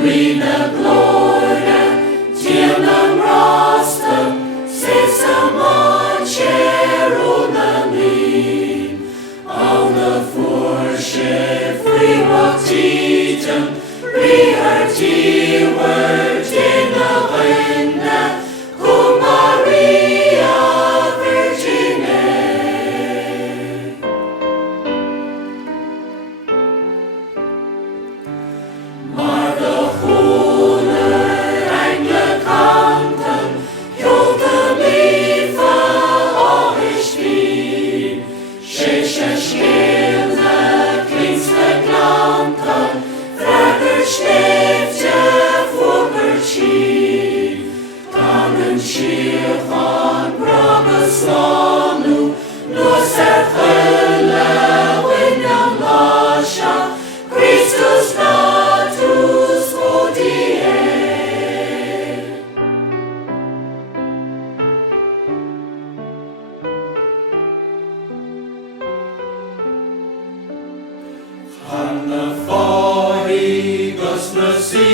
Plină gloria, tiemnăm rostă, se sămă cerul nămin. Au năfurșe frirotitem, prihărtiwer tină vândă, cu Maria Virgine. Margă huller engle canten, Jodeliefă o Hispin, Schäche Schilde, Klinsle Glanten, Frager Schneefje Fuggertschien, Tannen Schier van Brabbeslanu, Nusser Hölle, Winnam Lascha, Christus natus hodie. Hanne Fari, Gosnesi,